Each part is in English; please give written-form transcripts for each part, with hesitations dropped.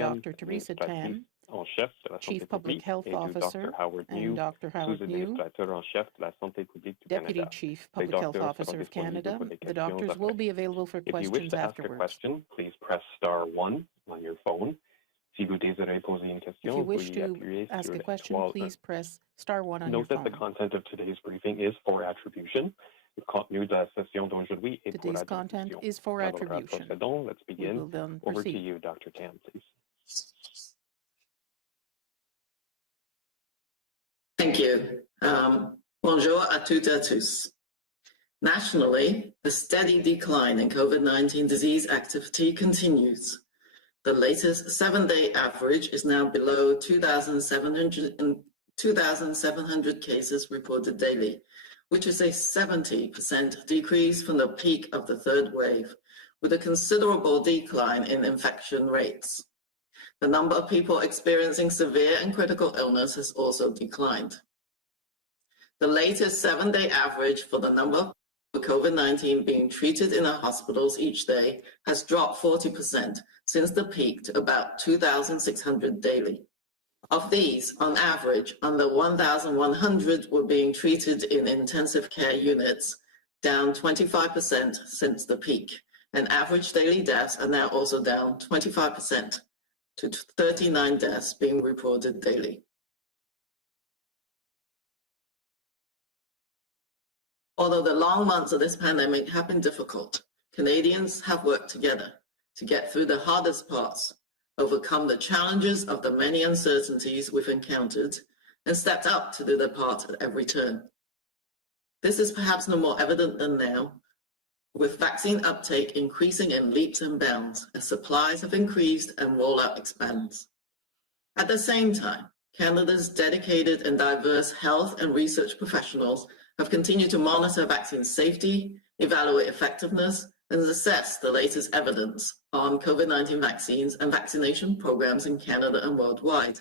Tam, Dr. Teresa Tam, en chef de la Chief santé Public publique, Health et du Officer, Dr. Howard and New, Dr. Howard New, sous-administrateur en chef de la santé publique du Deputy Canada. Chief Les Public Health docteurs Officer seront of disponibles Canada. pour des The questions doctors will après. be available for If you wish questions to ask a afterwards. question, please press *1 on your phone. Si vous désirez poser une question, If you wish veuillez to appuyer ask sur a question, l'étoile 1. please press *1 on your Note that the phone. content of today's briefing is for attribution. Le contenu de la session d'aujourd'hui est pour Today's content attribution. is for Alors, attribution. procédons. Let's We begin. will then Over to proceed. you, Dr. Tam, please. Thank you. Bonjour à toutes et à tous. Nationally, the steady decline in COVID-19 disease activity continues. The latest 7-day average is now below 2,700 cases reported daily, which is a 70% decrease from the peak of the third wave, with a considerable decline in infection rates. The number of people experiencing severe and critical illness has also declined. The latest 7-day average for the number of COVID-19 being treated in our hospitals each day has dropped 40% since the peak to about 2,600 daily. Of these, on average, under 1,100 were being treated in intensive care units, down 25% since the peak, and average daily deaths are now also down 25% to 39 deaths being reported daily. Although the long months of this pandemic have been difficult, Canadians have worked together to get through the hardest parts, overcome the challenges of the many uncertainties we've encountered, and stepped up to do their part at every turn. This is perhaps no more evident than now, with vaccine uptake increasing in leaps and bounds as supplies have increased and rollout expands. At the same time, Canada's dedicated and diverse health and research professionals have continued to monitor vaccine safety, evaluate effectiveness, and assess the latest evidence on COVID-19 vaccines and vaccination programs in Canada and worldwide.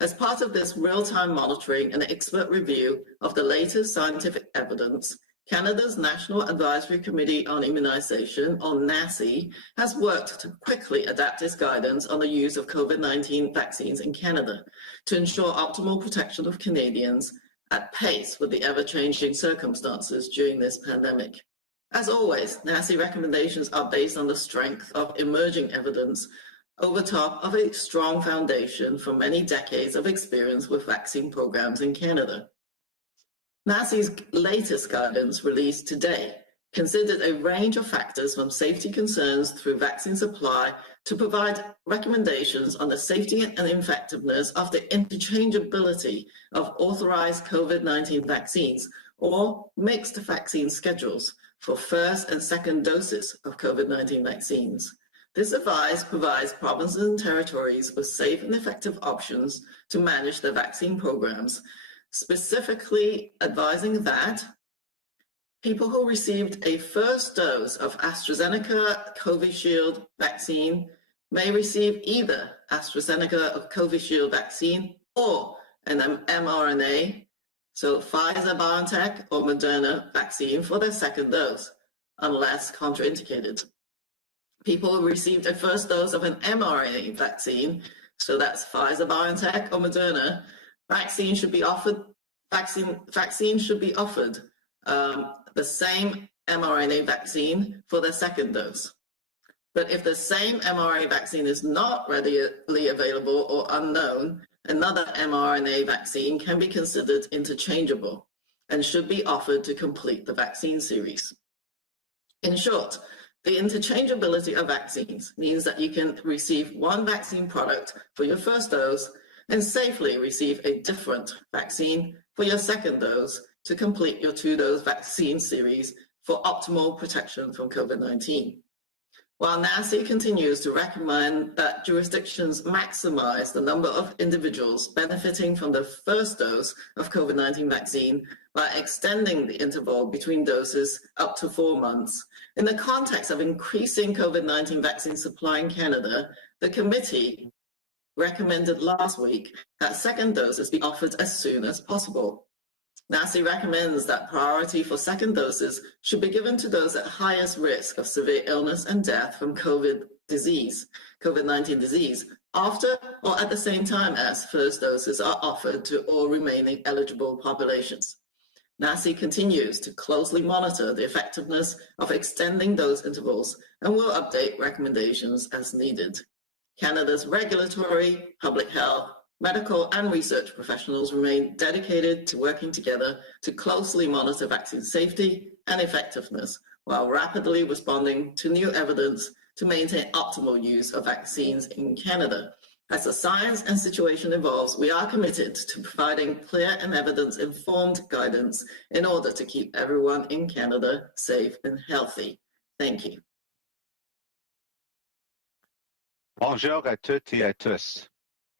As part of this real-time monitoring and expert review of the latest scientific evidence, Canada's National Advisory Committee on Immunization, or NACI, has worked to quickly adapt its guidance on the use of COVID-19 vaccines in Canada to ensure optimal protection of Canadians at pace with the ever-changing circumstances during this pandemic. As always, NACI recommendations are based on the strength of emerging evidence over top of a strong foundation from many decades of experience with vaccine programs in Canada. NACI's latest guidance released today considered a range of factors from safety concerns through vaccine supply to provide recommendations on the safety and effectiveness of the interchangeability of authorized COVID-19 vaccines or mixed vaccine schedules for first and second doses of COVID-19 vaccines. This advice provides provinces and territories with safe and effective options to manage their vaccine programs, specifically advising that people who received a first dose of AstraZeneca COVID vaccine may receive either AstraZeneca COVID vaccine or an mRNA, so Pfizer, BioNTech, or Moderna vaccine for their second dose, unless contraindicated. People who received a first dose of an mRNA vaccine, so that's Pfizer, BioNTech, or Moderna, vaccine should be offered the same mRNA vaccine for their second dose. But if the same mRNA vaccine is not readily available or unknown, another mRNA vaccine can be considered interchangeable and should be offered to complete the vaccine series. In short, the interchangeability of vaccines means that you can receive one vaccine product for your first dose and safely receive a different vaccine for your second dose to complete your 2-dose vaccine series for optimal protection from COVID-19. While NACI continues to recommend that jurisdictions maximize the number of individuals benefiting from the first dose of COVID-19 vaccine by extending the interval between doses up to 4 months, in the context of increasing COVID-19 vaccine supply in Canada, the committee recommended last week that second doses be offered as soon as possible. NACI recommends that priority for second doses should be given to those at highest risk of severe illness and death from COVID-19 disease, after or at the same time as first doses are offered to all remaining eligible populations. NACI continues to closely monitor the effectiveness of extending those intervals and will update recommendations as needed. Canada's regulatory, public health, medical and research professionals remain dedicated to working together to closely monitor vaccine safety and effectiveness while rapidly responding to new evidence to maintain optimal use of vaccines in Canada. As the science and situation evolves, we are committed to providing clear and evidence-informed guidance in order to keep everyone in Canada safe and healthy. Thank you. Bonjour à toutes et à tous.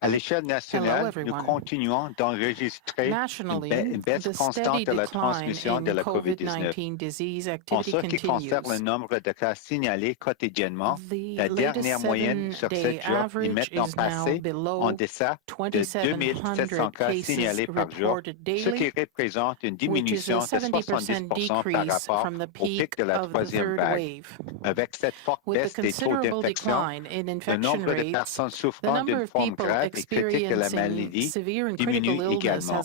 À l'échelle nationale, nous continuons d'enregistrer une baisse constante de la transmission de la COVID-19. En ce qui concerne le nombre de cas signalés quotidiennement, la dernière moyenne sur 7 jours est maintenant passée en deçà de 2700 cas signalés par jour, ce qui représente une diminution de 70% par rapport au pic de la troisième vague. Avec cette forte baisse des taux d'infection, le nombre de personnes souffrant d'une forme grave et critique de la maladie diminue également.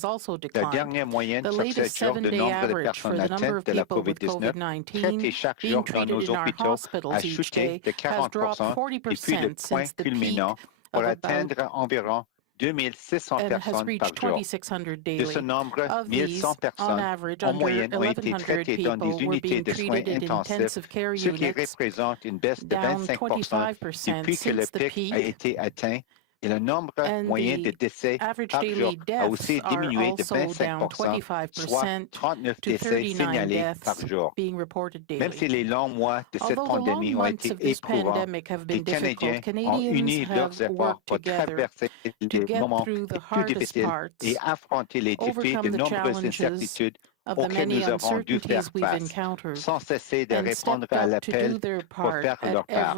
La dernière moyenne sur 7 jours de nombre de personnes atteintes de la COVID-19 traitées chaque jour dans nos hôpitaux a chuté de 40% depuis le point culminant pour atteindre environ 2600 personnes par jour. De ce nombre, 1100 personnes en moyenne ont été traitées dans des unités de soins intensifs, ce qui représente une baisse de 25% depuis que le pic a été atteint. Et le nombre moyen de décès par jour a aussi diminué de 25%, soit 39 décès signalés par jour. Même si les longs mois de cette pandémie ont été éprouvants, les Canadiens ont uni leurs efforts pour traverser les moments les plus difficiles et affronter les défis de nombreuses incertitudes auxquels nous avons dû faire face, sans cesser de répondre à l'appel pour faire leur part.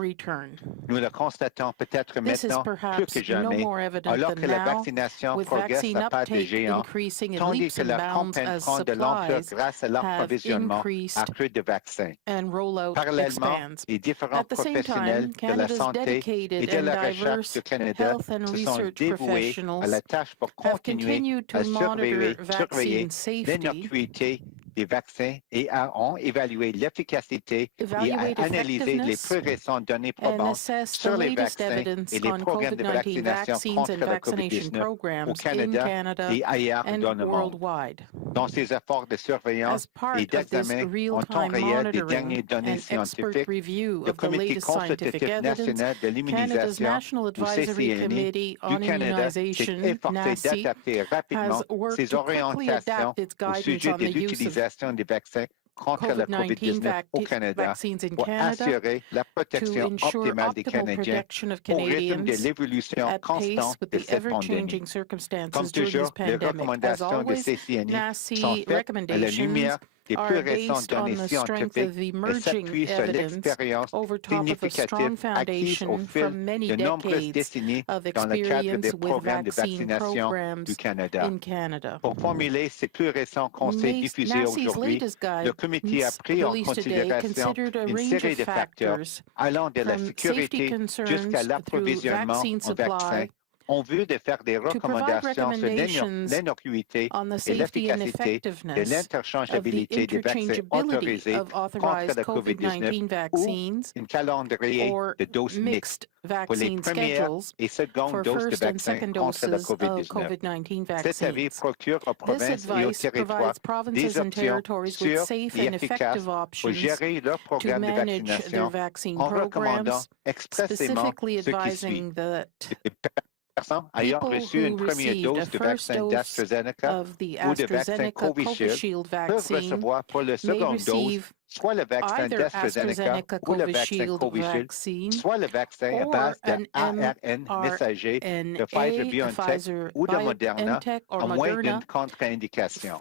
Nous le constatons peut-être maintenant plus que jamais, alors que la vaccination progresse à pas de géant, tandis que la campagne prend de l'ampleur grâce à l'approvisionnement accru de vaccins. Parallèlement, les différents professionnels de la santé et de la recherche du Canada se sont dévoués à la tâche pour continuer à surveiller l'innocuité des vaccins et ont évalué l'efficacité et analysé les plus récentes données probantes sur les vaccins et les programmes de vaccination contre la COVID-19 au Canada et ailleurs dans le monde. Dans ces efforts de surveillance et d'examen en temps réel des dernières données scientifiques, le Comité consultatif national de l'immunisation, ou CCNI, du Canada s'est efforcé d'adapter rapidement ses orientations au sujet de l'utilisation des vaccins contre la COVID-19 au Canada pour assurer la protection optimale des Canadiens au rythme de l'évolution constante de cette pandémie. Comme toujours, les recommandations de CCNI sont faites à la lumière des plus récentes données scientifiques et s'appuient sur l'expérience significative acquise au fil de nombreuses décennies dans le cadre des programmes de vaccination du Canada. Pour formuler ces plus récents conseils diffusés aujourd'hui, le comité a pris en considération une série de facteurs allant de la sécurité jusqu'à l'approvisionnement en vaccins en vue de faire des recommandations sur l'innocuité et l'efficacité de l'interchangeabilité des vaccins autorisés contre la COVID-19 ou un calendrier de doses mixtes pour les premières et secondes doses de vaccins contre la COVID-19. Cet avis procure aux provinces et aux territoires des options sûres et efficaces pour gérer leur programme de vaccination en recommandant expressément ce qui suit. Personnes ayant reçu une première dose de vaccin d'AstraZeneca ou de vaccin COVID-19 peuvent recevoir pour la seconde dose soit le vaccin d'AstraZeneca ou le vaccin COVID-19, soit le vaccin à base de ARN messager de Pfizer-BioNTech ou de Moderna, à moins d'une contre-indication.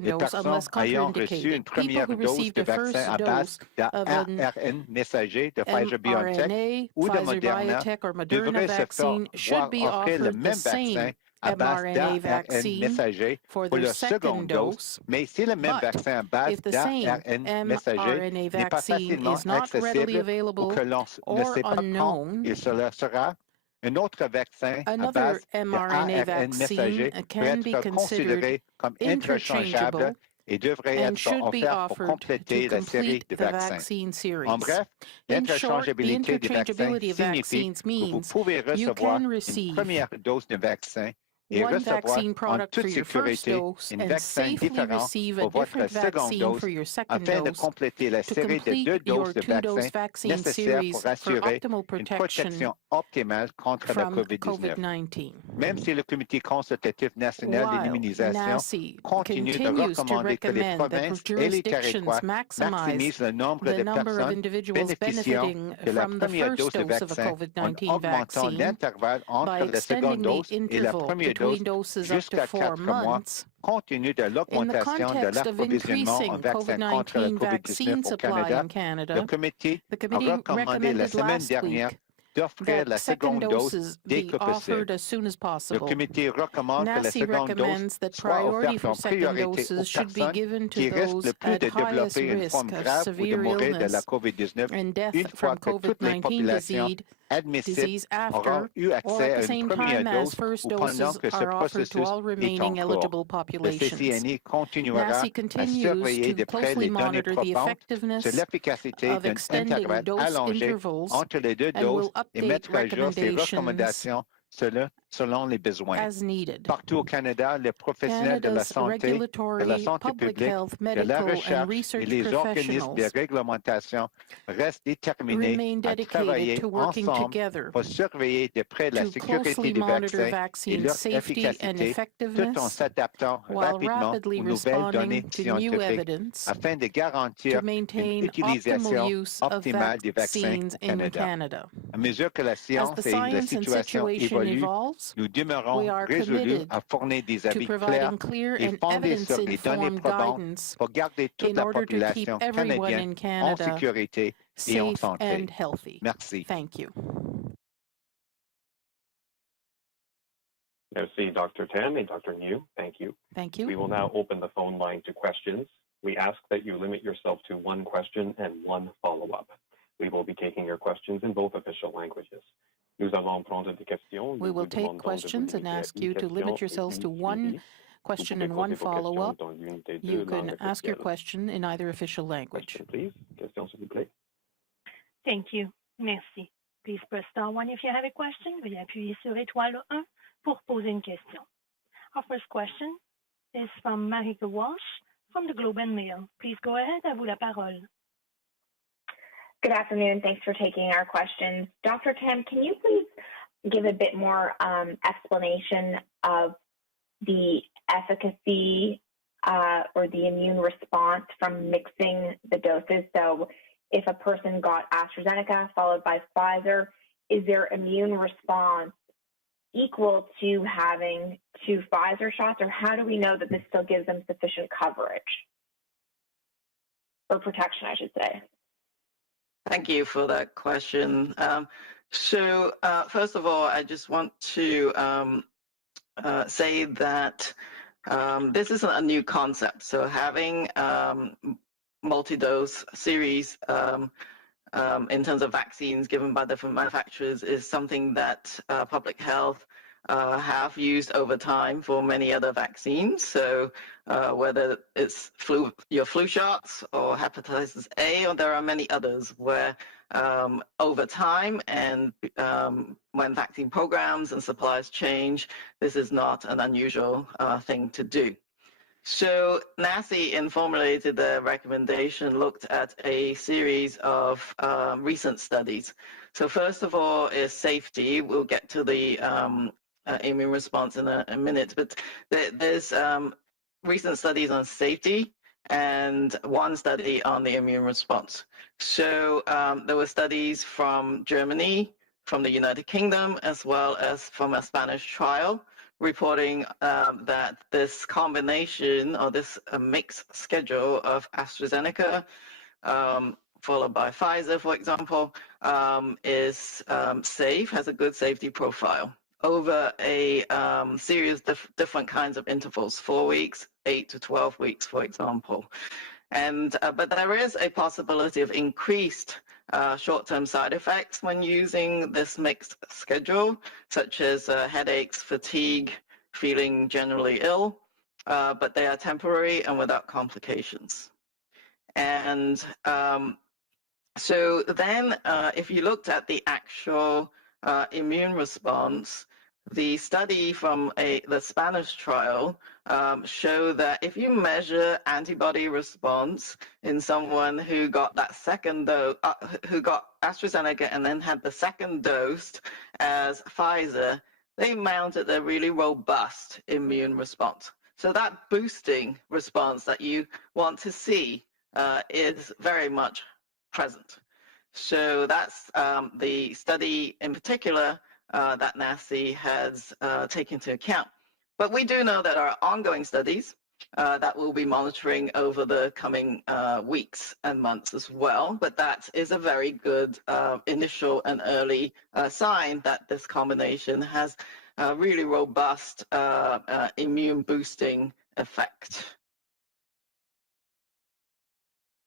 Les personnes ayant reçu une première dose de vaccin à base de ARN messager de Pfizer-BioNTech ou de Moderna devraient se faire offrir le même vaccin à base d'ARN messager pour la seconde dose, mais si le même vaccin à base d'ARN messager n'est pas facilement accessible ou que l'on ne sait pas quand il sera Un autre vaccin à Another base de mRNA ARN messager vaccine peut can be être considered considéré comme interchangeable interchangeable et devrait and être should be offert pour offered compléter to la série complete de the vaccins. vaccine En series. bref, In short, the l'interchangeabilité des vaccins interchangeability of signifie vaccines que vous means pouvez you recevoir can une receive première dose de vaccin et one recevoir vaccine en product toute for your first sécurité dose un and vaccin safely différent receive a pour votre different seconde vaccine dose for your second afin de dose compléter la to série de complete 2 your doses de two-dose vaccins vaccine nécessaires series pour for assurer optimal une protection protection optimale contre la from COVID-19. COVID-19. Même si le Comité consultatif national de While l'immunisation NACI continue de continues to recommander que les recommend that provinces et les jurisdictions territoires maximize maximisent le nombre the de number of personnes individuals bénéficiant benefiting de la from the première first dose de dose of a vaccin en COVID-19 augmentant vaccine l'intervalle by entre la seconde extending the dose et la interval première dose between doses up to jusqu'à 4 4 mois, months. compte tenu de In the l'augmentation de context of l'approvisionnement en increasing vaccins contre la COVID-19 COVID-19 vaccine au supply Canada, in Canada, le comité the a committee recommandé la recommended semaine last dernière week d'offrir that la second seconde dose doses dès be que possible. offered as soon as Le possible. comité recommande que la NACI seconde dose recommends that soit priority offerte for en second priorité aux doses should be personnes given to qui risquent le those plus at de highest développer une forme risk of grave ou de severe mourir de la illness COVID-19 and death une fois from que toutes les COVID-19 populations admissibles disease auront after eu or accès at à the une same première time as dose first ou pendant doses que ce are offered to processus all est en remaining cours. eligible Le populations. CCNI continuera NACI à continues surveiller to de près closely les données monitor the probantes sur effectiveness l'efficacité of d'un extending intervalle dose allongé intervals entre les deux and doses will et update mettre à jour ses recommendations recommandations selon les besoins. as needed. Partout au Canada, les professionnels de la Canada's santé, de la regulatory, santé public publique, health, de la medical, and recherche et research les organismes de professionals réglementation restent déterminés remain à dedicated travailler to working ensemble together pour surveiller de près la to sécurité closely des monitor vaccins et vaccine leur safety and efficacité, tout en effectiveness s'adaptant while rapidement rapidly aux nouvelles données responding to new scientifiques evidence afin de to garantir une maintain optimal utilisation use of optimale des vaccins vaccines au in Canada. Canada. À mesure que la As the science et la science and situation situation évoluent, evolves, nous we demeurons are résolus committed à fournir des to avis clairs providing clear et and fondés sur les données evidence-informed probantes guidance pour garder toute in la order to keep population everyone canadienne in en Canada sécurité et en safe santé. and healthy. Merci. Thank you. Merci, Dr. Tam and Dr. New. Thank you. Thank you. We will now open the phone line to questions. We ask that you limit yourself to one question and one follow-up. We will be taking your questions in both official languages. Nous allons prendre des questions. We will take questions and ask you to limit yourselves to one question and one follow-up. You can ask your question in either official language. Question, please. Question, s'il vous plaît. Thank you. Merci. Please press star 1 if you have a question. Veuillez appuyer sur étoile 1 pour poser une question. Our first question is from Marika Walsh from the Globe and Mail. Please go ahead. À vous la parole. Good afternoon. Thanks for taking our questions. Dr. Tam, can you please give a bit more explanation of the efficacy or the immune response from mixing the doses? So if a person got AstraZeneca followed by Pfizer, is their immune response equal to having 2 Pfizer shots, or how do we know that this still gives them sufficient coverage or protection, I should say? Thank you for that question. First of all, I just want to say that this isn't a new concept. So having multi-dose series in terms of vaccines given by different manufacturers is something that public health have used over time for many other vaccines. So whether it's your flu shots or hepatitis A, or there are many others where over time and when vaccine programs and supplies change, this is not an unusual thing to do. So NACI, in formulated the recommendation, looked at a series of recent studies. So first of all is safety. We'll get to the immune response in a minute, but there's recent studies on safety and one study on the immune response. So there were studies from Germany, from the United Kingdom, as well as from a Spanish trial, reporting that this combination or this mixed schedule of AstraZeneca followed by Pfizer, for example, is safe, has a good safety profile over a series of different kinds of intervals, 4 weeks, 8 to 12 weeks, for example. And but there is a possibility of increased short-term side effects when using this mixed schedule, such as headaches, fatigue, feeling generally ill, but they are temporary and without complications. And so then if you looked at the actual immune response, the study from the Spanish trial show that if you measure antibody response in someone who got that second dose, who got AstraZeneca and then had the second dose as Pfizer, they mounted a really robust immune response. So that boosting response that you want to see is very much present. So that's the study in particular that NACI has taken into account. But we do know that there are ongoing studies that we'll be monitoring over the coming weeks and months as well. But that is a very good initial and early sign that this combination has a really robust immune boosting effect.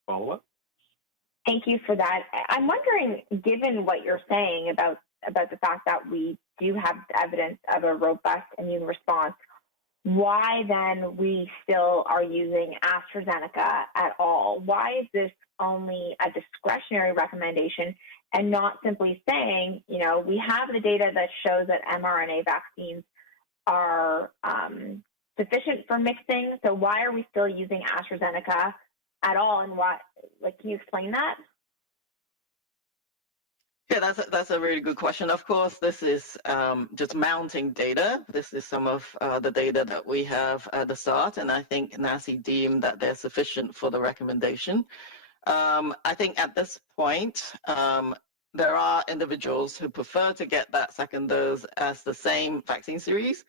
Follow-up? Thank you for that. I'm wondering, given what you're saying about the fact that we do have evidence of a robust immune response, why then we still are using AstraZeneca at all? Why is this only a discretionary recommendation and not simply saying, you know, we have the data that shows that mRNA vaccines are sufficient for mixing, so why are we still using AstraZeneca at all, and why? Like, can you explain that? Yeah, that's a really good question. Of course, this is just mounting data. This is some of the data that we have at the start, and I think NACI deemed that they're sufficient for the recommendation. I think at this point, there are individuals who prefer to get that second dose as the same vaccine series.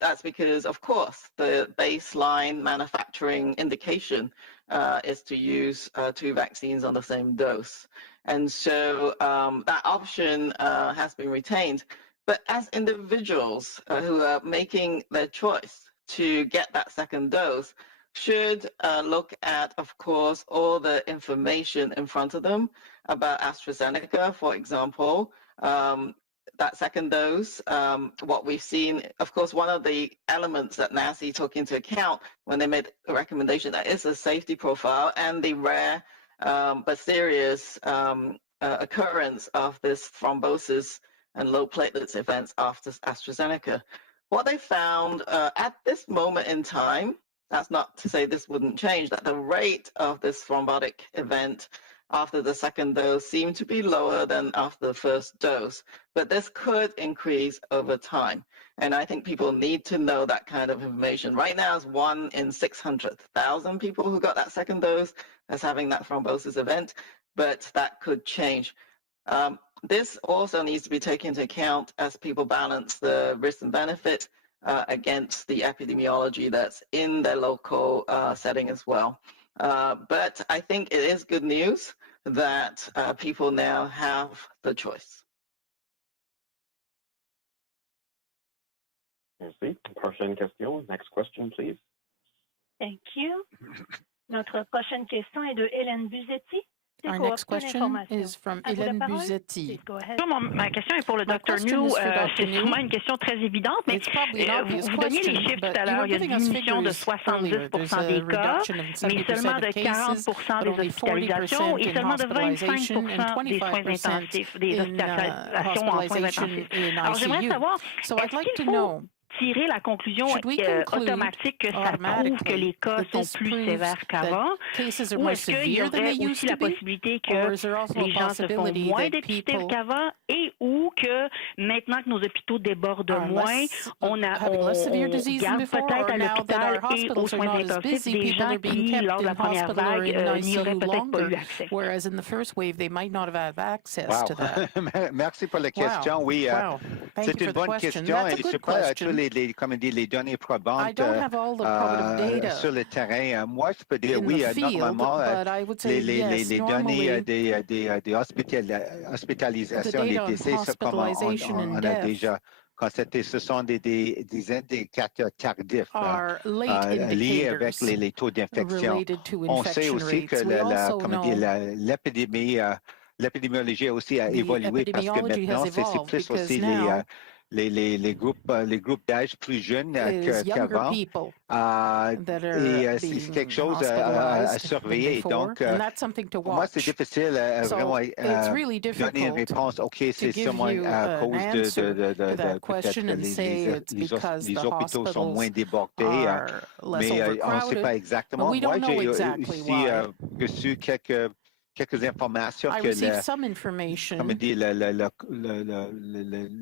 That's because, of course, the baseline manufacturing indication is to use 2 vaccines on the same dose. And so that option has been retained. But as individuals who are making their choice to get that second dose should look at, of course, all the information in front of them about AstraZeneca, for example, that second dose, what we've seen, of course, one of the elements that NACI took into account when they made a recommendation that is a safety profile and the rare but serious occurrence of this thrombosis and low platelets events after AstraZeneca. What they found at this moment in time, that's not to say this wouldn't change, that the rate of this thrombotic event after the second dose seemed to be lower than after the first dose, but this could increase over time. And I think people need to know that kind of information. Right now, it's 1 in 600,000 people who got that second dose as having that thrombosis event, but that could change. This also needs to be taken into account as people balance the risk and benefit against the epidemiology that's in their local setting as well. But I think it is good news that people now have the choice. Merci. Prochaine question. Next question, please. Thank you. Notre prochaine question est de Hélène Buzetti. Our next question is from Hélène Buzetti. Ma question est pour le Dr. New. C'est sûrement une question très évidente, mais vous donniez les chiffres tout à l'heure. Il y a une diminution de 70% des cas, mais seulement de 40% des hospitalisations et seulement de 25% des soins intensifs, des hospitalisations en soins intensifs. Alors, j'aimerais savoir, est-ce qu'il faut tirer la conclusion automatique que ça prouve que les cas sont plus sévères qu'avant, ou est-ce qu'il y aurait aussi la possibilité que les gens se font moins dépistés qu'avant et ou que maintenant que nos hôpitaux débordent moins, on garde peut-être à l'hôpital et aux soins intensifs des gens qui, lors de la première vague, n'y auraient peut-être pas eu accès. Merci pour la question. Oui, c'est une bonne question et je sais pas les données probantes sur le terrain. Moi, je peux dire oui, normalement, les données des hospitalisations, des décès, comme on a déjà quand ce sont des indicateurs tardifs liés avec les taux d'infection. On sait aussi que l'épidémiologie aussi a évolué parce que maintenant, c'est plus aussi les groupes d'âge plus jeunes qu'avant. Et c'est quelque chose à surveiller. Donc, pour moi, c'est difficile vraiment donner une réponse. OK, c'est seulement à cause de peut-être les hôpitaux sont moins débordés, mais on ne sait pas exactement. Moi, j'ai aussi reçu quelques informations que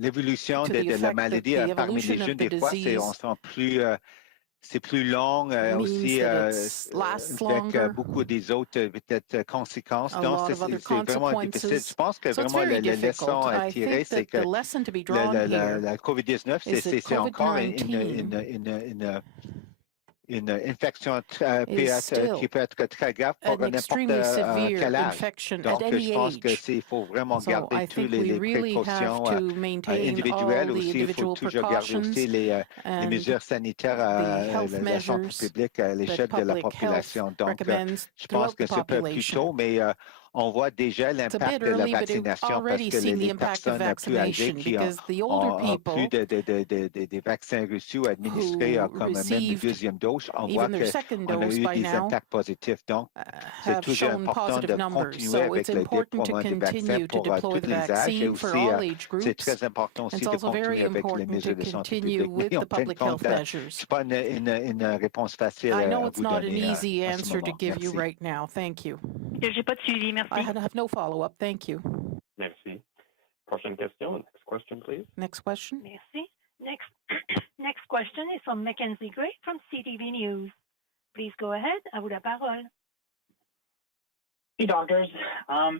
l'évolution de la maladie parmi les jeunes, des fois, on sent c'est plus long aussi avec beaucoup des autres peut-être conséquences. Donc, c'est vraiment difficile. Je pense que vraiment la leçon à tirer, c'est que la COVID-19, c'est encore une infection qui peut être très grave pour n'importe quel âge. Donc, je pense qu'il faut vraiment garder toutes les précautions individuelles aussi. Il faut toujours garder aussi les mesures sanitaires de la santé publique à l'échelle de la population. Donc, je pense que c'est un peu plus tôt, mais on voit déjà l'impact de la vaccination parce que les personnes plus âgées qui ont plus des vaccins reçus ou administrés comme même une deuxième dose, on voit qu'on a eu des impacts positifs. Donc, c'est toujours important de continuer avec le déploiement des vaccins pour tous les âges et aussi, c'est très important aussi de continuer avec les mesures de santé publique. Mais en fin de compte, ce n'est pas une réponse facile à vous donner à ce moment. Merci. J'ai pas de suivi, merci. I have no follow-up. Thank you. Merci. Prochaine question. Next question, please. Next question. Merci. Next question is from Mackenzie Gray from CTV News. Please go ahead. À vous la parole. Hey, doctors.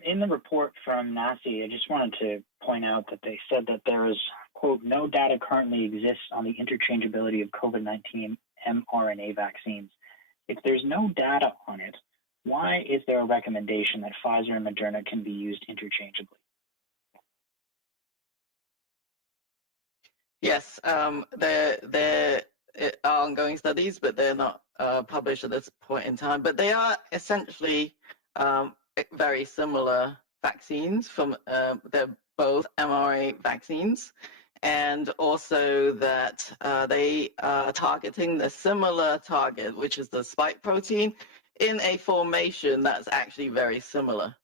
In the report from NACI, I just wanted to point out that they said that there is, quote, no data currently exists on the interchangeability of COVID-19 mRNA vaccines. If there's no data on it, why is there a recommendation that Pfizer and Moderna can be used interchangeably? Yes, they're ongoing studies, but they're not published at this point in time. But they are essentially very similar vaccines. They're both mRNA vaccines, and also that they are targeting the similar target, which is the spike protein, in a formation that's actually very similar.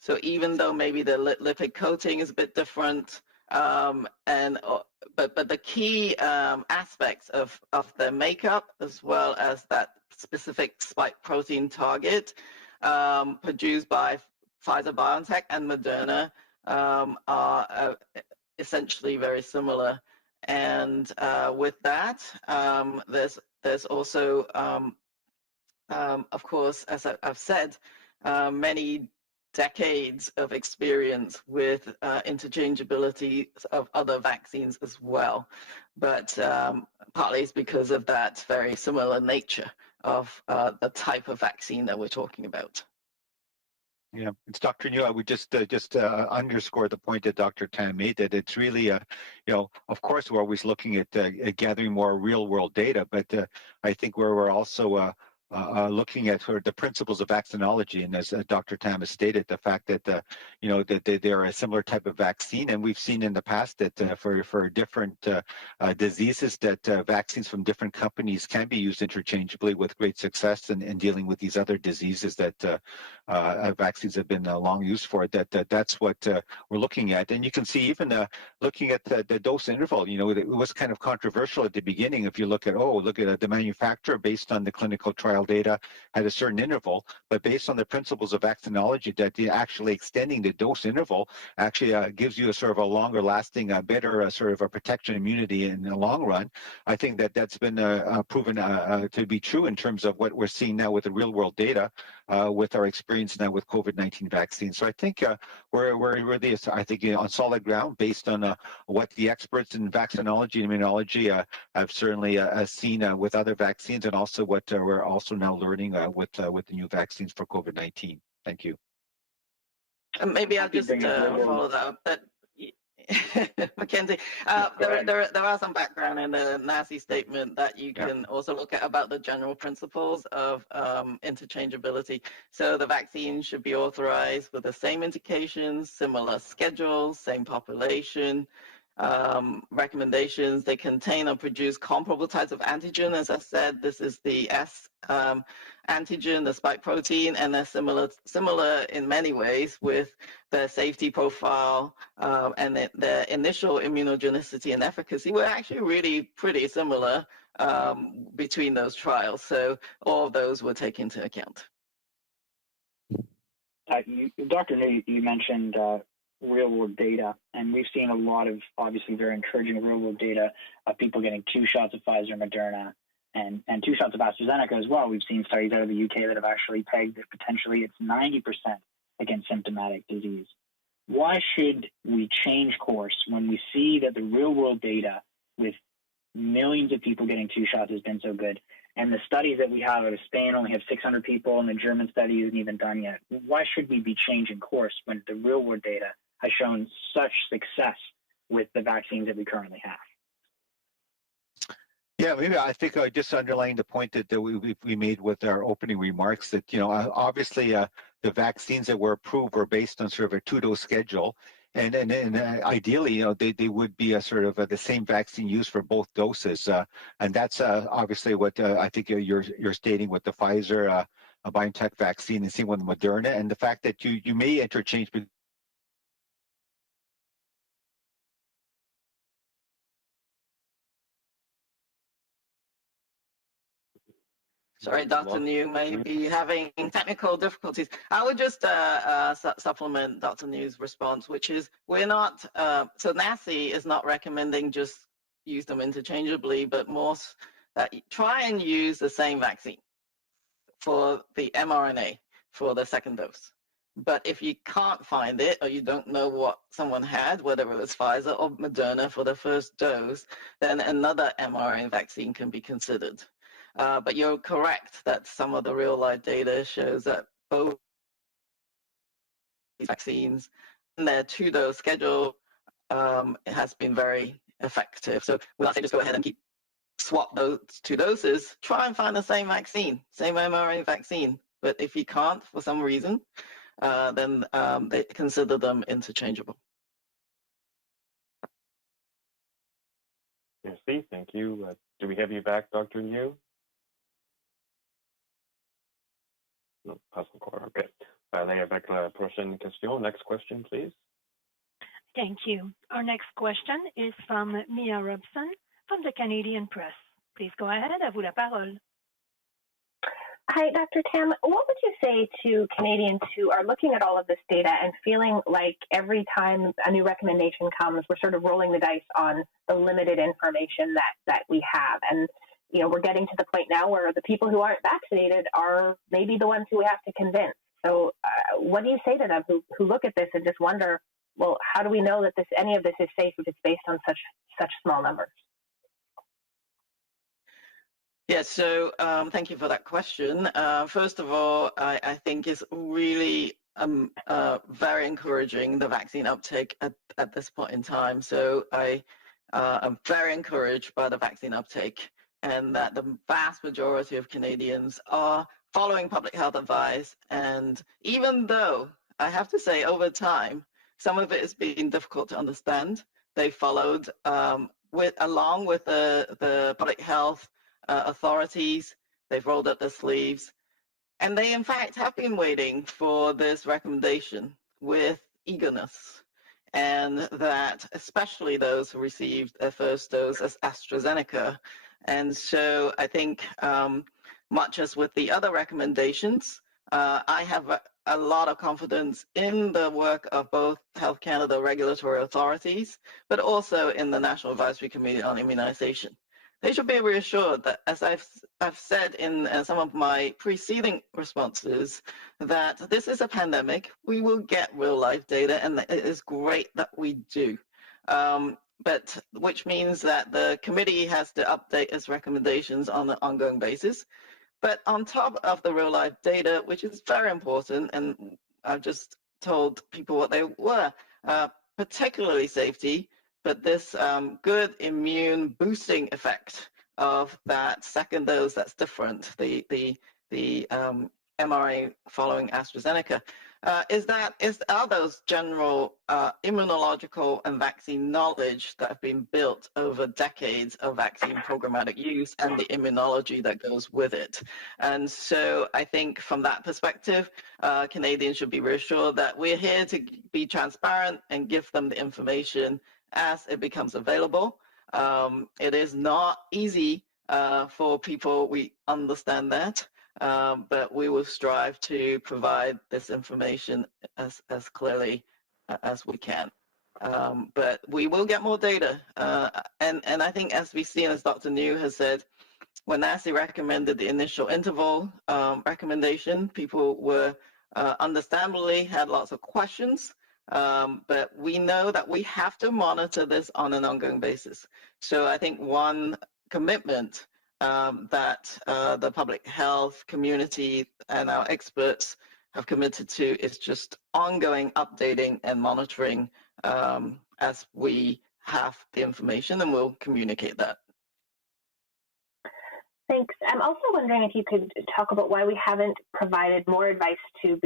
So even though maybe the lipid coating is a bit different, but the key aspects of their makeup, as well as that specific spike protein target produced by Pfizer BioNTech and Moderna are essentially very similar. And with that, there's also of course, as I've said, many decades of experience with interchangeability of other vaccines as well. But partly it's because of that very similar nature of the type of vaccine that we're talking about. Yeah, it's Dr. New. I would just underscore the point that Dr. Tam made, that it's really, of course, we're always looking at gathering more real-world data, but I think we're also looking at the principles of vaccinology, and as Dr. Tam has stated, the fact that that they're a similar type of vaccine, and we've seen in the past that for different diseases that vaccines from different companies can be used interchangeably with great success in dealing with these other diseases that vaccines have been long used for. That's what we're looking at, and you can see even looking at the dose interval. It was kind of controversial at the beginning. If you look at the manufacturer based on the clinical trial data at a certain interval, but based on the principles of vaccinology, that actually extending the dose interval actually gives you a sort of a longer lasting, better sort of a protection immunity in the long run. I think that's been proven to be true in terms of what we're seeing now with the real world data, with our experience now with COVID-19 vaccines. So I think we're really, I think, on solid ground based on what the experts in vaccinology and immunology have certainly seen with other vaccines, and also what we're also now learning with the new vaccines for COVID-19. Thank you. And maybe I'll just follow that up. That Mackenzie, there are some background in the NACI statement that you can also look at about the general principles of interchangeability. So the vaccine should be authorized with the same indications, similar schedules, same population, recommendations. They contain or produce comparable types of antigen. As I said, this is the S antigen, the spike protein, and they're similar in many ways with their safety profile and their initial immunogenicity and efficacy were actually really pretty similar between those trials. So all of those were taken into account. Dr. New, you mentioned real-world data, and we've seen a lot of obviously very encouraging real-world data of people getting 2 shots of Pfizer, Moderna, and 2 shots of AstraZeneca as well. We've seen studies out of the UK that have actually pegged that potentially it's 90% against symptomatic disease. Why should we change course when we see that the real-world data with millions of people getting 2 shots has been so good, and the studies that we have out of Spain only have 600 people, and the German study isn't even done yet? Why should we be changing course when the real-world data has shown such success with the vaccines that we currently have? Yeah, maybe I think I just underlined the point that we made with our opening remarks that, obviously the vaccines that were approved were based on sort of a 2-dose schedule. And ideally, they would be a sort of the same vaccine used for both doses. And that's obviously what I think you're stating with the Pfizer BioNTech vaccine and seeing with Moderna, and the fact that you may interchange. Sorry, Dr. New may be having technical difficulties. I would just supplement Dr. New's response, which is we're not, so NACI is not recommending just use them interchangeably, but more that try and use the same vaccine for the mRNA for the second dose. But if you can't find it, or you don't know what someone had, whether it was Pfizer or Moderna for the first dose, then another mRNA vaccine can be considered. But you're correct that some of the real-life data shows that both vaccines and their 2-dose schedule has been very effective. So we'll say just go ahead and swap those 2 doses, try and find the same vaccine, same mRNA vaccine. But if you can't for some reason, then they consider them interchangeable. Merci, thank you. Do we have you back, Dr. New? Non, pas encore. Okay. Allez avec la prochaine question. Next question, please. Thank you. Our next question is from Mia Robson from the Canadian Press. Please go ahead. À vous la parole. Hi, Dr. Tam. What would you say to Canadians who are looking at all of this data and feeling like every time a new recommendation comes, we're sort of rolling the dice on the limited information that we have? And we're getting to the point now where the people who aren't vaccinated are maybe the ones who we have to convince. So what do you say to them who look at this and just wonder, well, how do we know that any of this is safe if it's based on such small numbers? Yeah, so thank you for that question. First of all, I think it's really very encouraging, the vaccine uptake at this point in time. So I am very encouraged by the vaccine uptake, and that the vast majority of Canadians are following public health advice. And even though I have to say over time, some of it has been difficult to understand, they followed along with the public health authorities. They've rolled up their sleeves. And they, in fact, have been waiting for this recommendation with eagerness. And that especially those who received their first dose as AstraZeneca. And so I think much as with the other recommendations, I have a lot of confidence in the work of both Health Canada regulatory authorities, but also in the National Advisory Committee on Immunization. They should be reassured that, as I've said in some of my preceding responses, that this is a pandemic. We will get real-life data, and it is great that we do. But which means that the committee has to update its recommendations on an ongoing basis. But on top of the real-life data, which is very important, and I've just told people what they were, particularly safety, but this good immune boosting effect of that second dose that's different, the mRNA following AstraZeneca, are those general immunological and vaccine knowledge that have been built over decades of vaccine programmatic use and the immunology that goes with it. And so I think from that perspective, Canadians should be reassured that we're here to be transparent and give them the information as it becomes available. It is not easy for people, we understand that. But we will strive to provide this information as clearly as we can. But we will get more data. And I think as we've seen, as Dr. New has said, when NACI recommended the initial interval recommendation, people were understandably had lots of questions. But we know that we have to monitor this on an ongoing basis. So I think one commitment that the public health community and our experts have committed to is just ongoing updating and monitoring as we have the information, and we'll communicate that. Thanks. I'm also wondering if you could talk about why we haven't provided more advice to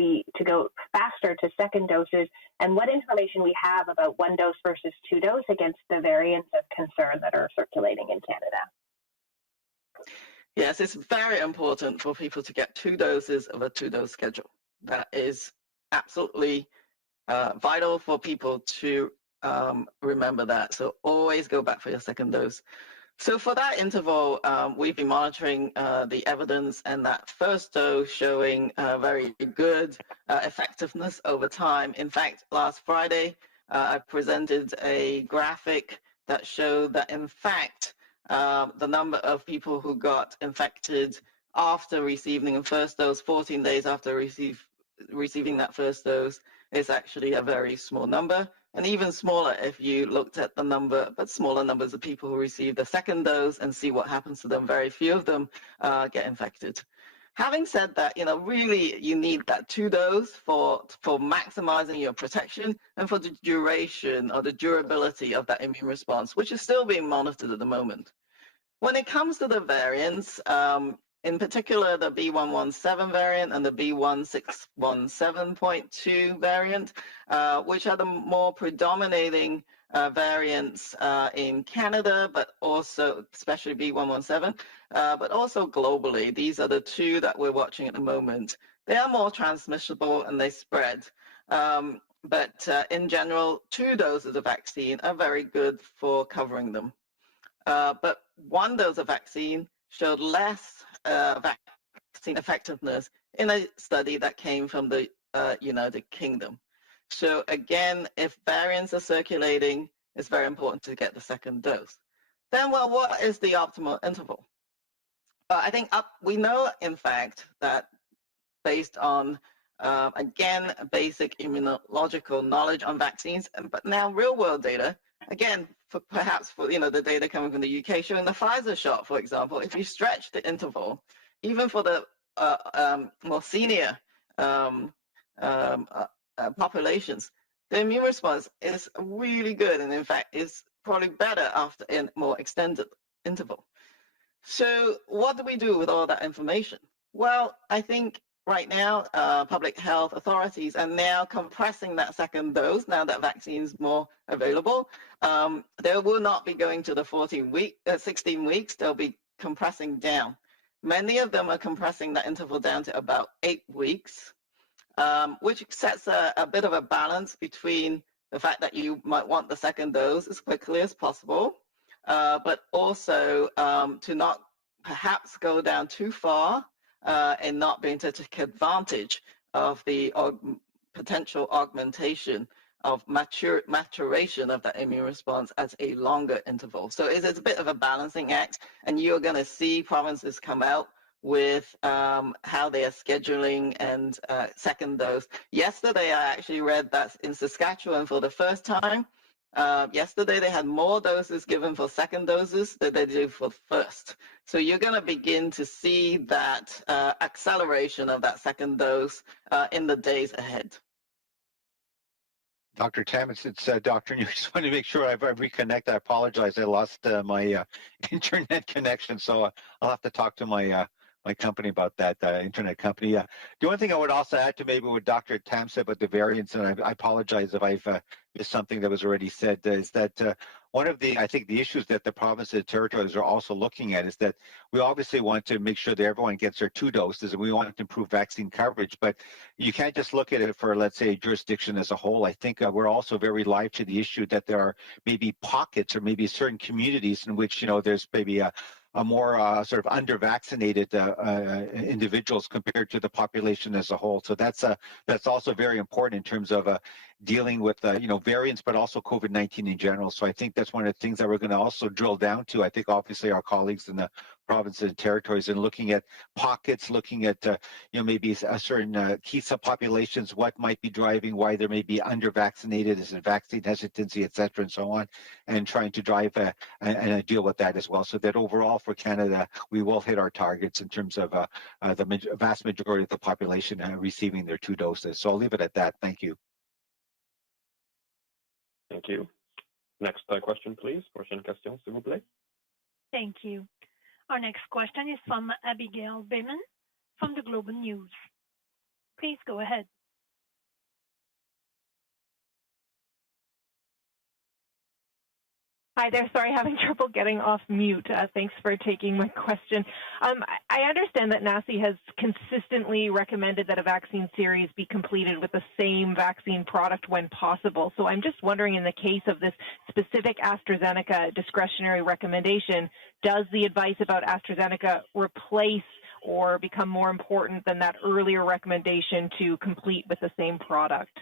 go faster to second doses, and what information we have about 1 dose versus 2 dose against the variants of concern that are circulating in Canada. Yes, it's very important for people to get 2 doses of a 2-dose schedule. That is absolutely vital for people to remember that. So always go back for your second dose. So for that interval, we've been monitoring the evidence, and that first dose showing very good effectiveness over time. In fact, last Friday, I presented a graphic that showed that, in fact, the number of people who got infected after receiving a first dose, 14 days after receiving that first dose, is actually a very small number, and even smaller if you looked at the number, but smaller numbers of people who receive the second dose and see what happens to them. Very few of them get infected. Having said that, really you need that 2 dose for maximizing your protection and for the duration or the durability of that immune response, which is still being monitored at the moment. When it comes to the variants, in particular the B117 variant and the B1617.2 variant, which are the more predominating variants in Canada, but also especially B117, but also globally. These are the 2 that we're watching at the moment. They are more transmissible and they spread. But in general, 2 doses of vaccine are very good for covering them. But 1 dose of vaccine showed less vaccine effectiveness in a study that came from the United Kingdom. So again, if variants are circulating, it's very important to get the second dose. Then, well, what is the optimal interval? I think we know, in fact, that based on, again, basic immunological knowledge on vaccines, but now real-world data, again, perhaps for the data coming from the UK showing the Pfizer shot, for example, if you stretch the interval, even for the more senior populations, the immune response is really good, and in fact is probably better after a more extended interval. So what do we do with all that information? Well, I think right now, public health authorities are now compressing that second dose, now that vaccine is more available. They will not be going to the 16 weeks, they'll be compressing down. Many of them are compressing that interval down to about 8 weeks, which sets a bit of a balance between the fact that you might want the second dose as quickly as possible, but also to not perhaps go down too far and not being to take advantage of the potential augmentation of maturation of that immune response at a longer interval. So it's a bit of a balancing act, and you're going to see provinces come out with how they are scheduling and second dose. Yesterday, I actually read that in Saskatchewan for the first time, yesterday they had more doses given for second doses than they do for first. So you're going to begin to see that acceleration of that second dose in the days ahead. Dr. Tam, it's Dr. New. Just want to make sure I reconnect. I apologize. I lost my internet connection, so I'll have to talk to my my company about that, internet company. The only thing I would also add to maybe what Dr. Tam said about the variants, and I apologize if I've missed something that was already said, is that one of the, I think, the issues that the provinces and territories are also looking at is that we obviously want to make sure that everyone gets their 2 doses, and we want to improve vaccine coverage, but you can't just look at it for, let's say, jurisdiction as a whole. I think we're also very live to the issue that there are maybe pockets or maybe certain communities in which, you know, there's maybe a more sort of under-vaccinated individuals compared to the population as a whole. So that's also very important in terms of dealing with you know, variants, but also COVID-19 in general. So I think that's one of the things that we're going to also drill down to. I think obviously our colleagues in the provinces and territories, and looking at pockets, looking at you know, maybe a certain key subpopulations, what might be driving why there may be under-vaccinated, is it vaccine hesitancy, et cetera, and so on, and trying to drive and deal with that as well, so that overall for Canada, we will hit our targets in terms of the vast majority of the population receiving their 2 doses. So I'll leave it at that. Thank you. Thank you. Next question, please. Prochaine question, s'il vous plaît. Thank you. Our next question is from Abigail Beyman from the Global News. Please go ahead. Hi there. Sorry, having trouble getting off mute. Thanks for taking my question. I understand that NACI has consistently recommended that a vaccine series be completed with the same vaccine product when possible. So I'm just wondering, in the case of this specific AstraZeneca discretionary recommendation, does the advice about AstraZeneca replace or become more important than that earlier recommendation to complete with the same product?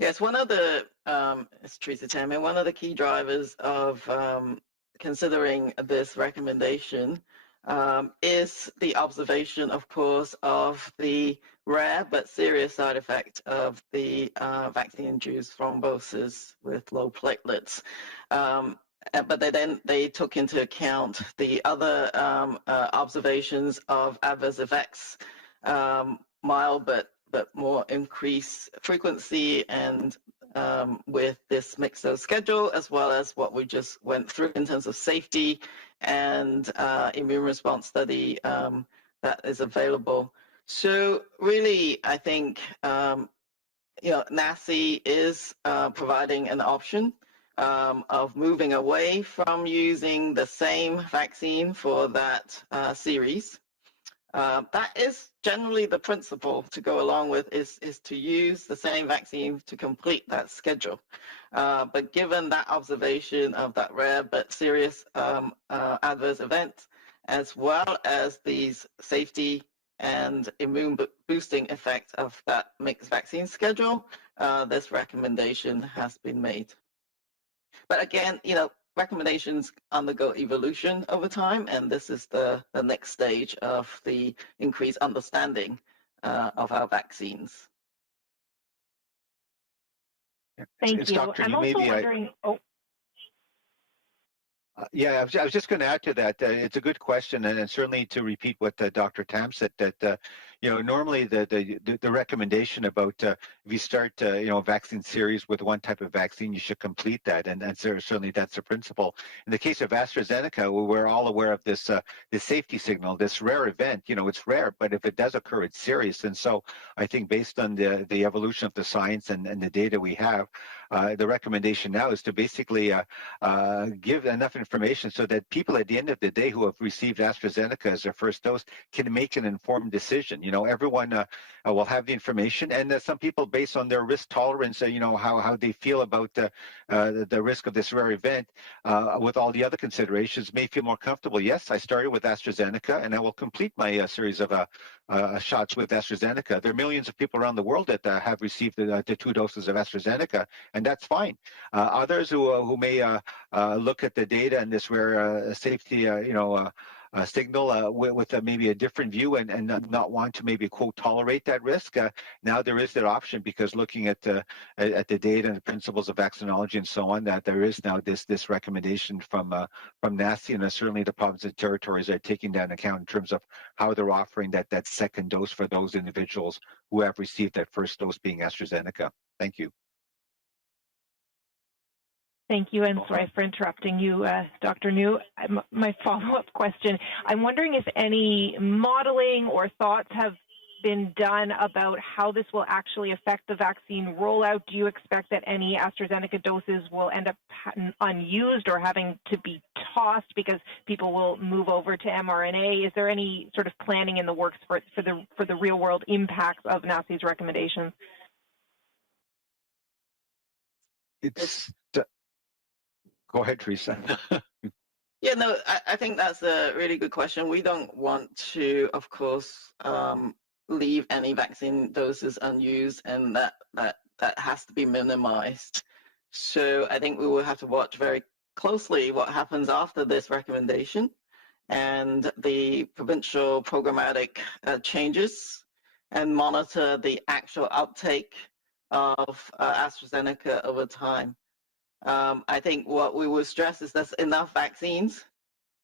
Yes, one of the, it's Teresa Tam, one of the key drivers of considering this recommendation is the observation, of course, of the rare but serious side effect of the vaccine-induced thrombosis with low platelets. But they took into account the other observations of adverse effects, mild but more increased frequency, and with this mixed dose schedule, as well as what we just went through in terms of safety and immune response study that is available. So really, I think you know, NACI is providing an option of moving away from using the same vaccine for that series. That is generally the principle to go along with, is to use the same vaccine to complete that schedule. But given that observation of that rare but serious adverse event, as well as these safety and immune boosting effect of that mixed vaccine schedule, this recommendation has been made. But again, you know, recommendations undergo evolution over time, and this is the next stage of the increased understanding of our vaccines. Thank you. I'm also wondering. Yeah, I was just going to add to that. It's a good question, and certainly to repeat what Dr. Tam said, that you know, normally the recommendation about if you start you know, a vaccine series with one type of vaccine, you should complete that, and certainly that's the principle. In the case of AstraZeneca, we're all aware of this this safety signal, this rare event. You know, it's rare, but if it does occur, it's serious. And so I think based on the evolution of the science and the data we have, the recommendation now is to basically give enough information so that people at the end of the day who have received AstraZeneca as their first dose can make an informed decision. You know, everyone will have the information, and some people, based on their risk tolerance, you know, how they feel about the risk of this rare event, with all the other considerations, may feel more comfortable. Yes, I started with AstraZeneca, and I will complete my series of shots with AstraZeneca. There are millions of people around the world that have received the 2 doses of AstraZeneca, and that's fine. Others who may look at the data and this rare safety, you know, signal with maybe a different view and not want to maybe, quote, tolerate that risk. Now there is that option because looking at the data and the principles of vaccinology and so on, that there is now this recommendation from NACI, and certainly the provinces and territories are taking that into account in terms of how they're offering that second dose for those individuals who have received that first dose being AstraZeneca. Thank you. Thank you, and sorry for interrupting you, Dr. New. My follow-up question, I'm wondering if any modeling or thoughts have been done about how this will actually affect the vaccine rollout. Do you expect that any AstraZeneca doses will end up unused or having to be tossed because people will move over to mRNA? Is there any sort of planning in the works for the real-world impacts of NACI's recommendations? Go ahead, Teresa. Yeah, no, I think that's a really good question. We don't want to, of course, leave any vaccine doses unused, and that has to be minimized. So I think we will have to watch very closely what happens after this recommendation and the provincial programmatic changes, and monitor the actual uptake of AstraZeneca over time. I think what we will stress is there's enough vaccines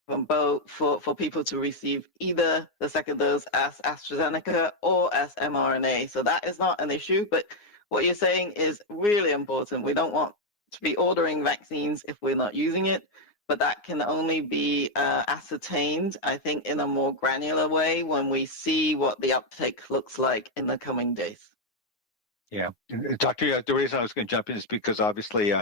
from both for people to receive either the second dose as AstraZeneca or as mRNA. So that is not an issue, but what you're saying is really important. We don't want to be ordering vaccines if we're not using it, but that can only be ascertained, I think, in a more granular way when we see what the uptake looks like in the coming days. Yeah, Dr. The reason I was going to jump in is because obviously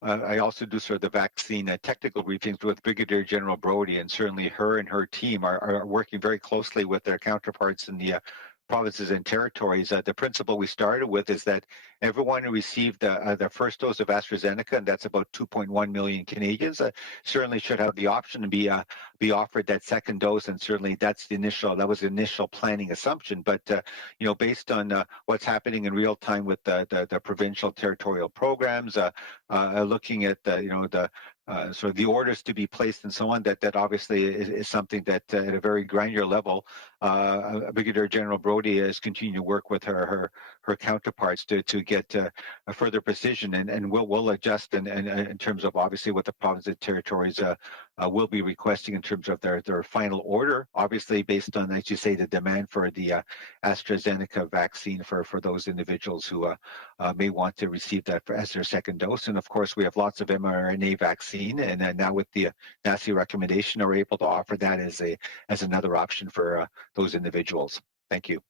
I also do sort of the vaccine technical briefings with Brigadier General Brody, and certainly her and her team are working very closely with their counterparts in the provinces and territories. The principle we started with is that everyone who received the first dose of AstraZeneca, and that's about 2.1 million Canadians, certainly should have the option to be offered that second dose. And certainly that was the initial planning assumption. But based on what's happening in real time with the provincial territorial programs, looking at sort of the orders to be placed and so on, that obviously is something that at a very granular level, Brigadier General Brody is continuing to work with her counterparts to get a further precision, and we'll adjust in terms of obviously what the provinces and territories will be requesting in terms of their final order, obviously based on, as you say, the demand for the AstraZeneca vaccine for those individuals who may want to receive that as their second dose. And of course, we have lots of mRNA vaccine, and now with the NACI recommendation, are able to offer that as another option for those individuals. Thank you.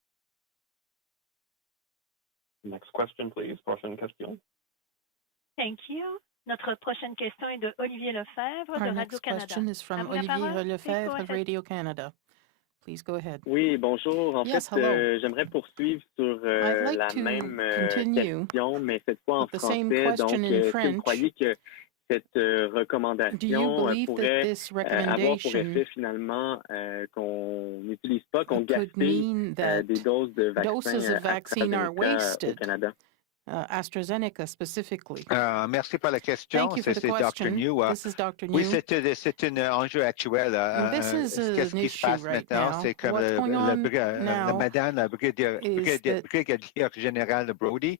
Next question, please. Prochaine question. Thank you. Notre prochaine question est de Olivier Lefebvre de Radio-Canada. Our next question is from Olivier Lefebvre of Radio-Canada. Please go ahead. Oui, bonjour. En Yes, fait, j'aimerais poursuivre sur la même question, mais cette fois en français. Donc, est-ce que vous croyez que cette recommandation pourrait avoir pour effet finalement qu'on n'utilise pas, qu'on gaspille des doses de vaccin AstraZeneca au Canada? AstraZeneca specifically. Merci pour la question. C'est Dr. New. This is Dr. New. Oui, c'est un enjeu actuel. Qu'est-ce qui se passe maintenant? C'est comme madame la brigadière générale Brody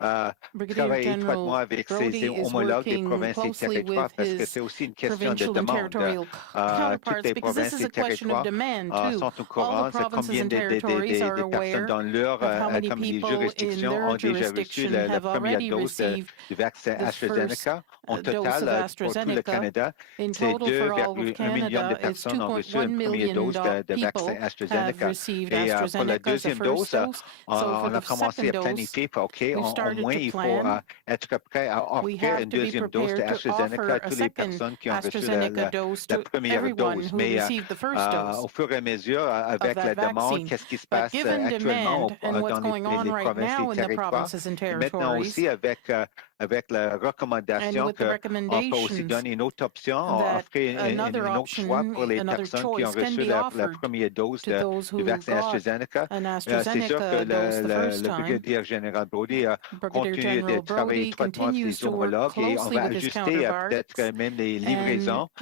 travaille étroitement avec ses homologues des provinces et territoires parce que c'est aussi une question de demande. Toutes les provinces et territoires sont au courant de combien de personnes dans leur comme les juridictions ont déjà reçu la première dose du vaccin AstraZeneca. En total, pour tout le Canada, c'est 2,1 million de personnes ont reçu une première dose de vaccin AstraZeneca. Et pour la deuxième dose, on a commencé à planifier, au moins, il faut être prêt à offrir une deuxième dose de AstraZeneca à toutes les personnes qui ont reçu la première dose. Mais au fur et à mesure, avec la demande, qu'est-ce qui se passe actuellement dans les provinces et territoires, et maintenant aussi avec la recommandation the recommendation that another option, another choice can be offered to those who got an AstraZeneca dose the first time. Brigadier General Brody continues to work closely with his counterparts, and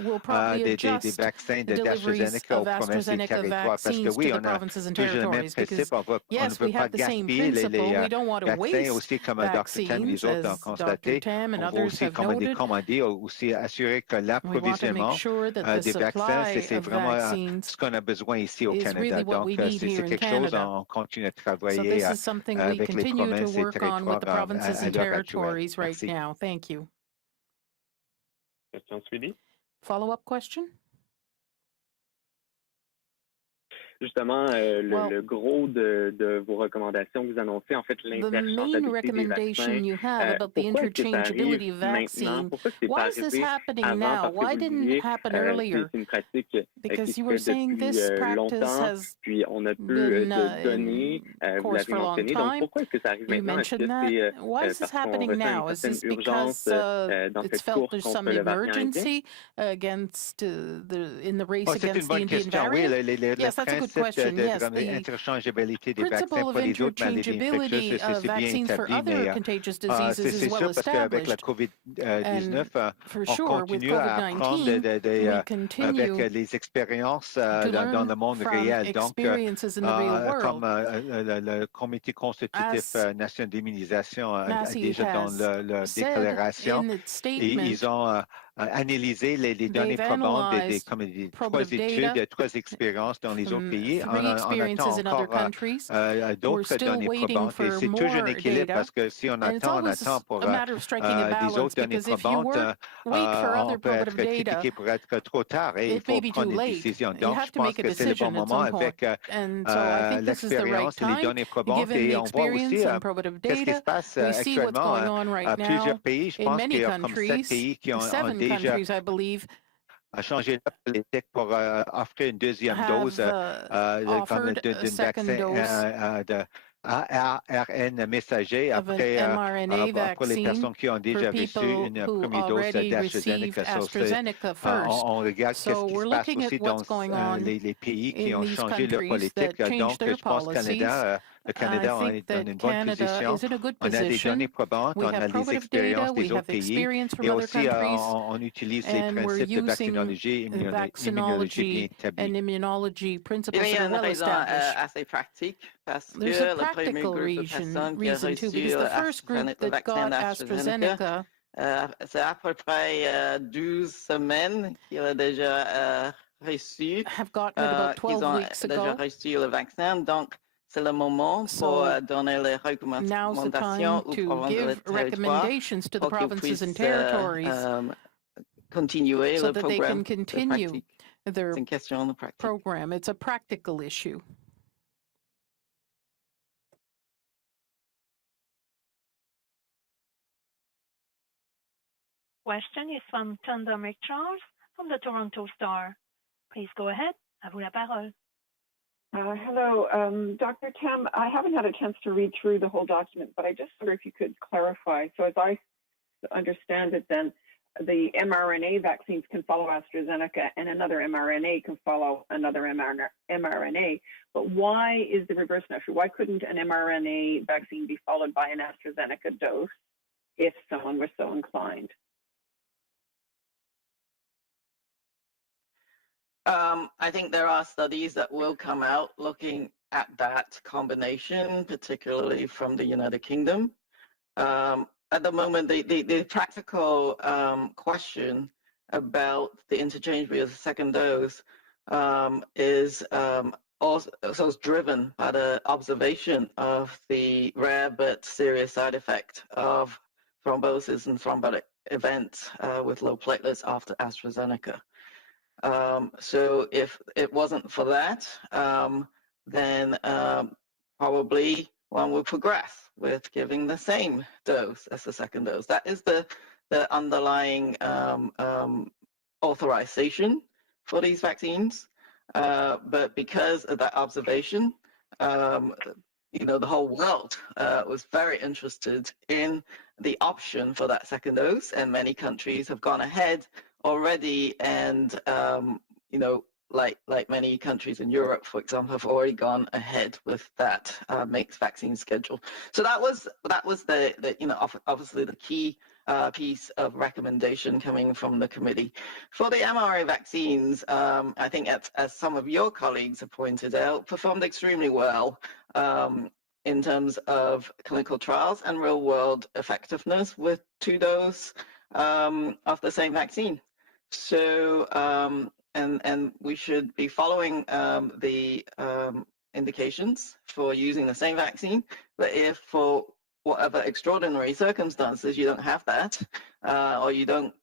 will probably adjust the deliveries of AstraZeneca vaccines to the provinces and territories, because yes, we have the same principle. We don't want to waste vaccines, as Dr. Tam and others have noted. We want to make sure that the supply of vaccines is really what we need here in Canada. So this is something we continue to work on with the provinces and territories right now. Thank you. Follow-up question? Justement, le gros de vos recommandations que vous annoncez, en fait, l'interchangeabilité des vaccins. Pourquoi est-ce que ça arrive maintenant? Pourquoi c'est pas arrivé avant? Parce que vous disiez, c'est une pratique qui se fait depuis longtemps, puis on a peu de données, vous l'avez mentionné. Donc, pourquoi est-ce que ça arrive maintenant? Est-ce que c'est parce qu'on ressent une certaine urgence dans cette course contre le variant indien? C'est une bonne question. Oui, yes, that's a good question. Yes, the principle of interchangeability of vaccines for other contagious diseases is well established. And for sure, with COVID-19, we continue to learn from experiences in the real world. Comme le Comité constitutif national d'immunisation a déjà dans leur déclaration, ils ont analysé les données probantes des 3 études, 3 expériences dans les autres pays. On attend encore d'autres données probantes. Et c'est toujours un équilibre parce que si on attend pour des autres données probantes, on peut être critiqué pour être trop tard et il faut prendre une décision. Donc, je pense que c'est le bon moment avec l'expérience et les données probantes. Et on voit aussi qu'est-ce qui se passe actuellement à plusieurs pays. Je pense qu'il y a comme 7 pays qui ont déjà changé la politique pour offrir une deuxième dose d'un vaccin de ARN messager après pour les personnes qui ont déjà reçu une première dose d'AstraZeneca. On regarde ce qui se passe aussi dans les pays qui ont changé leur politique. Donc, je pense que le Canada est dans une bonne position. On a des données probantes, on a des expériences des autres pays. Et aussi, on utilise les principes de vaccinologie et immunologie bien établis. Il y a une raison assez pratique parce que le premier groupe de personnes qui a reçu le vaccin d'AstraZeneca, c'est à peu près 12 semaines qu'il a déjà reçu. Ils ont déjà reçu le vaccin, donc c'est le moment pour donner les recommandations aux provinces pour qu'ils puissent continuer le programme pratique. C'est une question de pratique. Program. It's a practical issue. Question is from Thunder McCharles from the Toronto Star. Please go ahead. À vous la parole. Hello, Dr. Tam. I haven't had a chance to read through the whole document, but I just wonder if you could clarify. So as I understand it, then the mRNA vaccines can follow AstraZeneca and another mRNA can follow another mRNA. But why is the reverse not true? Why couldn't an mRNA vaccine be followed by an AstraZeneca dose if someone was so inclined? I think there are studies that will come out looking at that combination, particularly from the United Kingdom. At the moment, the practical question about the interchangeability of the second dose is also driven by the observation of the rare but serious side effect of thrombosis and thrombotic events with low platelets after AstraZeneca. So if it wasn't for that, then probably one would progress with giving the same dose as the second dose. That is the underlying authorization for these vaccines. But because of that observation, the whole world was very interested in the option for that second dose, and many countries have gone ahead already, and like many countries in Europe, for example, have already gone ahead with that mixed vaccine schedule. So that was the obviously the key piece of recommendation coming from the committee. For the mRNA vaccines, I think as some of your colleagues have pointed out, performed extremely well in terms of clinical trials and real-world effectiveness with 2 doses of the same vaccine. So and we should be following the indications for using the same vaccine. But if for whatever extraordinary circumstances you don't have that, or you don't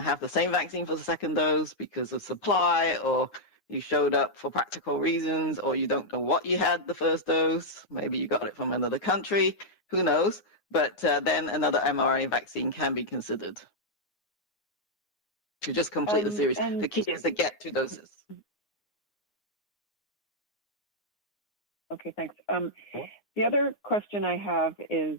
have the same vaccine for the second dose because of supply, or you showed up for practical reasons, or you don't know what you had the first dose, maybe you got it from another country, who knows? But then another mRNA vaccine can be considered to just complete the series. The key is to get 2 doses. Okay, thanks. The other question I have is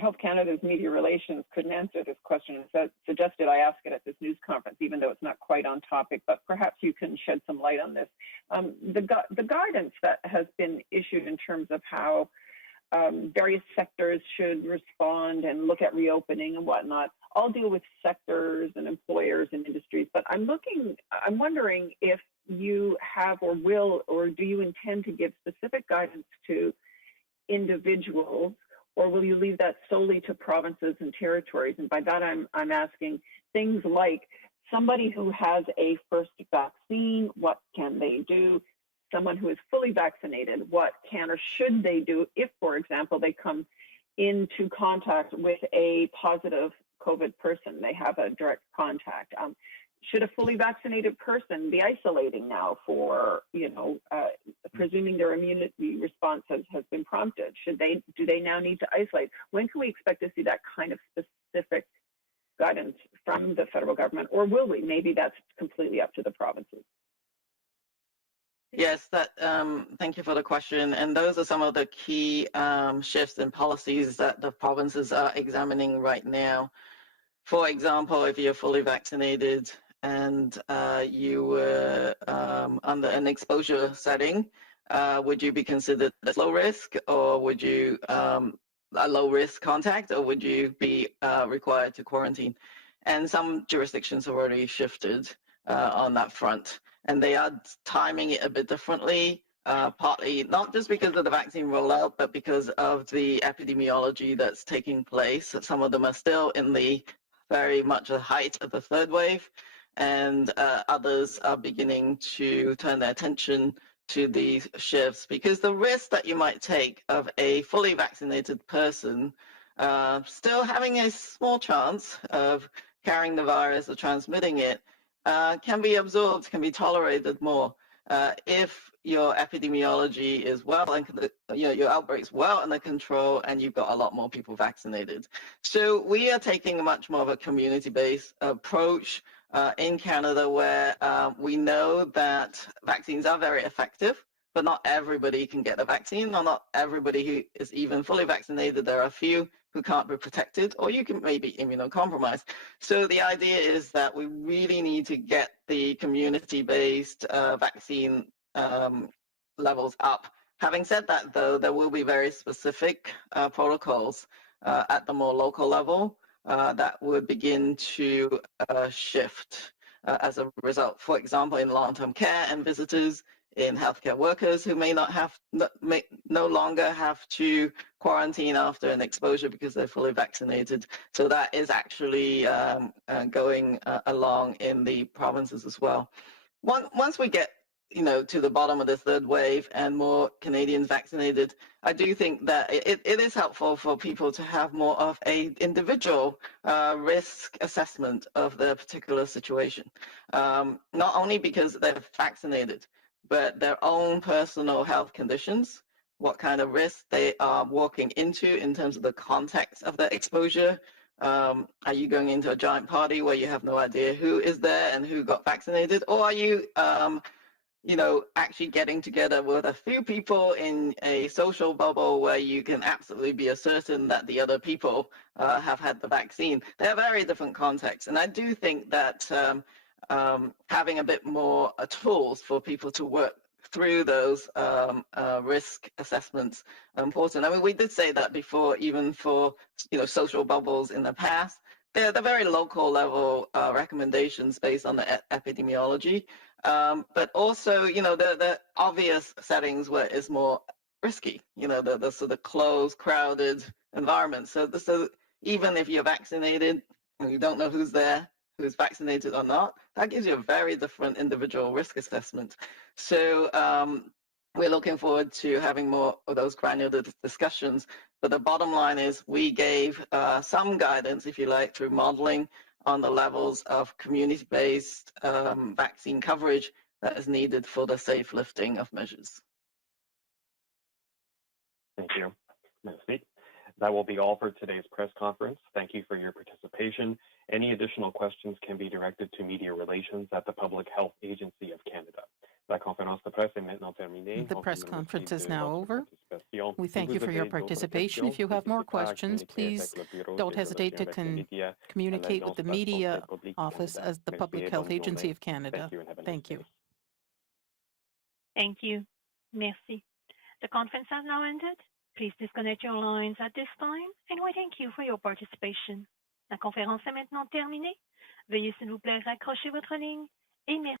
Health Canada's media relations couldn't answer this question and suggested I ask it at this news conference, even though it's not quite on topic, but perhaps you can shed some light on this. The guidance that has been issued in terms of how various sectors should respond and look at reopening and whatnot, all deal with sectors and employers and industries, but I'm wondering if you have or will, or do you intend to give specific guidance to individuals, or will you leave that solely to provinces and territories? And by that, I'm asking things like somebody who has a first vaccine, what can they do? Someone who is fully vaccinated, what can or should they do if, for example, they come into contact with a positive COVID person, they have a direct contact? Should a fully vaccinated person be isolating now for, presuming their immunity response has been prompted? Do they now need to isolate? When can we expect to see that kind of specific guidance from the federal government, or will we? Maybe that's completely up to the provinces. Yes, thank you for the question. And those are some of the key shifts in policies that the provinces are examining right now. For example, if you're fully vaccinated and you were under an exposure setting, would you be considered as low risk, or would you a low risk contact, or would you be required to quarantine? And some jurisdictions have already shifted on that front, and they are timing it a bit differently, partly not just because of the vaccine rollout, but because of the epidemiology that's taking place. Some of them are still in the very much the height of the 3rd wave, and others are beginning to turn their attention to these shifts, because the risk that you might take of a fully vaccinated person still having a small chance of carrying the virus or transmitting it can be absorbed, can be tolerated more if your epidemiology is well and your outbreak's well under control, and you've got a lot more people vaccinated. So we are taking much more of a community-based approach in Canada, where we know that vaccines are very effective, but not everybody can get the vaccine, or not everybody who is even fully vaccinated. There are a few who can't be protected, or you can maybe immunocompromised. So the idea is that we really need to get the community-based vaccine levels up. Having said that, though, there will be very specific protocols at the more local level that would begin to shift as a result. For example, in long-term care and visitors, in healthcare workers who may no longer have to quarantine after an exposure because they're fully vaccinated. So that is actually going along in the provinces as well. Once we get to the bottom of the 3rd wave and more Canadians vaccinated, I do think that it is helpful for people to have more of a individual risk assessment of their particular situation, not only because they're vaccinated, but their own personal health conditions, what kind of risk they are walking into in terms of the context of their exposure. Are you going into a giant party where you have no idea who is there and who got vaccinated? Or are you actually getting together with a few people in a social bubble where you can absolutely be certain that the other people have had the vaccine. They're very different contexts. And I do think that having a bit more tools for people to work through those risk assessments are important. I mean, we did say that before, even for social bubbles in the past. They're very local level recommendations based on the epidemiology. But also, the obvious settings where it's more risky, the sort of closed, crowded environment. So even if you're vaccinated and you don't know who's there, who's vaccinated or not, that gives you a very different individual risk assessment. So we're looking forward to having more of those granular discussions. But the bottom line is we gave some guidance, if you like, through modeling on the levels of community-based vaccine coverage that is needed for the safe lifting of measures. Thank you. Merci. That will be all for today's press conference. Thank you for your participation. Any additional questions can be directed to Media Relations at the Public Health Agency of Canada. La conférence de presse est maintenant terminée. The press conference is now over. We thank you for your participation. If you have more questions, please don't hesitate to communicate with the Media Office as the Public Health Agency of Canada. Thank you. Thank you. Merci. The conference has now ended. Please disconnect your lines at this time, and we thank you for your participation. La conférence est maintenant terminée. Veuillez s'il vous plaît raccrocher votre ligne et merci.